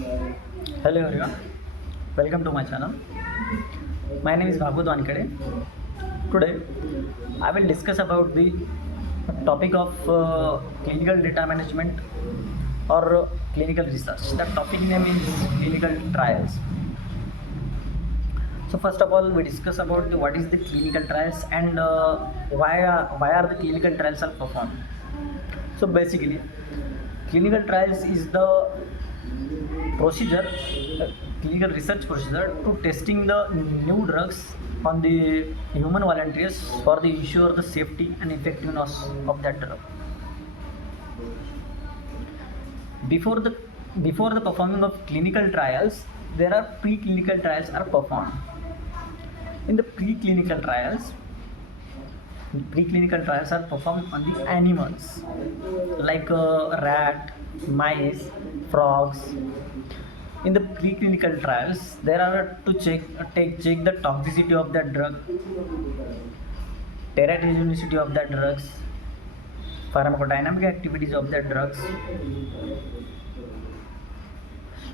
Hello everyone, welcome to my channel. My name is Bhagut Wankade. Today I will discuss about the topic of clinical data management or clinical research. The topic name is clinical trials. So first of all, we discuss about what is the clinical trials and why are the clinical trials are performed. So basically, clinical trials is the procedure, clinical research procedure to testing the new drugs on the human volunteers for the ensure the safety and effectiveness of that drug. Before the before the performing of clinical trials, there are preclinical trials are performed. In the preclinical trials are performed on the animals like rat, mice, frogs. In the preclinical trials, there are to check the toxicity of that drug, teratogenicity of that drugs, pharmacodynamic activities of that drugs.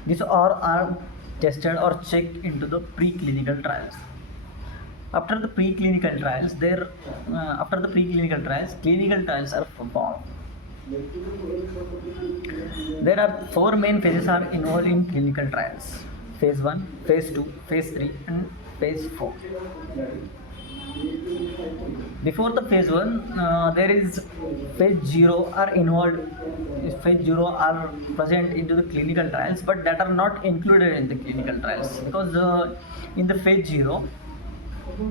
These all are tested or checked into the preclinical trials. After the preclinical trials, clinical trials are performed. There are four main phases are involved in clinical trials: phase 1, phase 2, phase 3, and phase 4. Before the phase 1, there is phase 0 are involved. Phase 0 are present into the clinical trials, but that are not included in the clinical trials because in the phase 0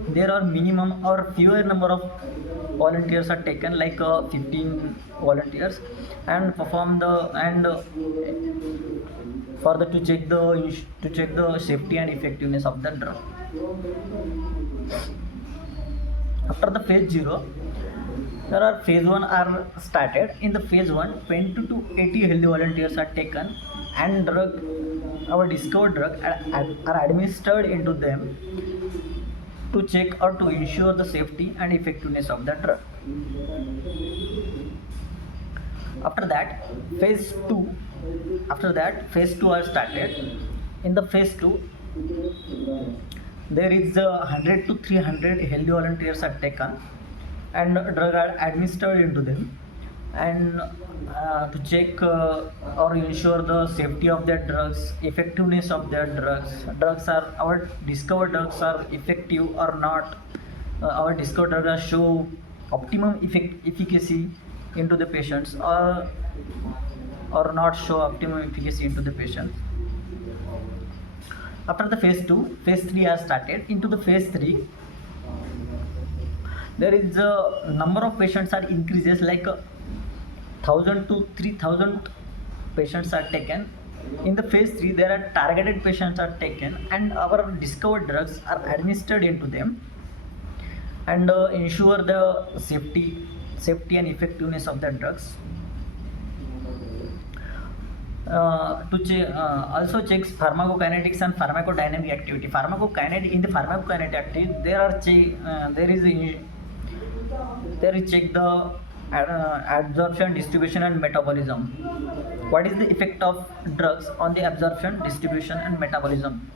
there are minimum or fewer number of volunteers are taken, like 15 volunteers, and perform the and for the to check the safety and effectiveness of the drug. After the phase 0, there are phase 1 are started. In the phase 1, 20 to 80 healthy volunteers are taken, and our discovered drug are administered into them to check or to ensure the safety and effectiveness of the drug. After that, phase 2 are started. In the phase 2, there is 100 to 300 healthy volunteers are taken, and drug are administered into them, and to check or ensure the safety of their drugs, effectiveness of their drugs are our discovered drugs are effective or not. Our discovered drugs show optimum efficacy into the patients, or not show optimum efficacy into the patients. After the phase 2, phase 3 are started. Into the phase 3, there is a number of patients are increases, like 1000 to 3000 patients are taken. In the phase 3, there are targeted patients are taken, and our discovered drugs are administered into them, and ensure the safety and effectiveness of the drugs. Also checks pharmacokinetics and pharmacodynamic activity. In the pharmacokinetic activity, there is check the absorption, distribution, and metabolism. What is the effect of drugs on the absorption, distribution, and metabolism?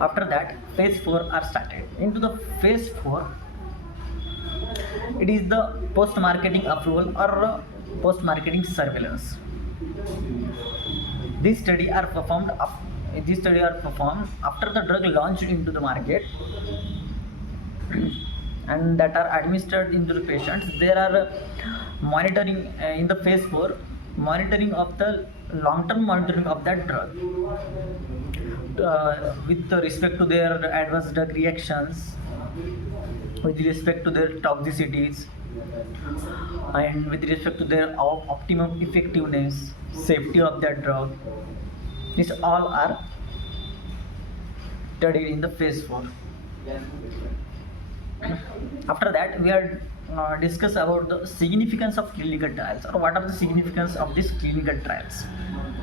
After that, phase 4 are started. Into the phase 4, it is the post-marketing approval or post-marketing surveillance. These studies are performed after the drug launched into the market, and that are administered into the patients. There are monitoring in the phase 4, monitoring of the long-term monitoring of that drug with respect to their adverse drug reactions, with respect to their toxicities, and with respect to their optimum effectiveness, safety of that drug. These all are studied in the phase 4. After that, we are discuss about the significance of clinical trials, or what are the significance of these clinical trials.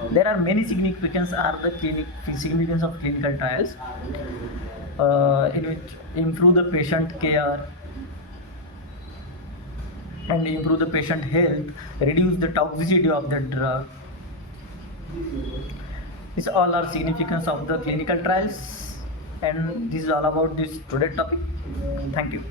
There are many significance of clinical trials, in which improve the patient care and improve the patient health, reduce the toxicity of the drug, These all are significance of the clinical trials, and this is all about this today topic. Thank you.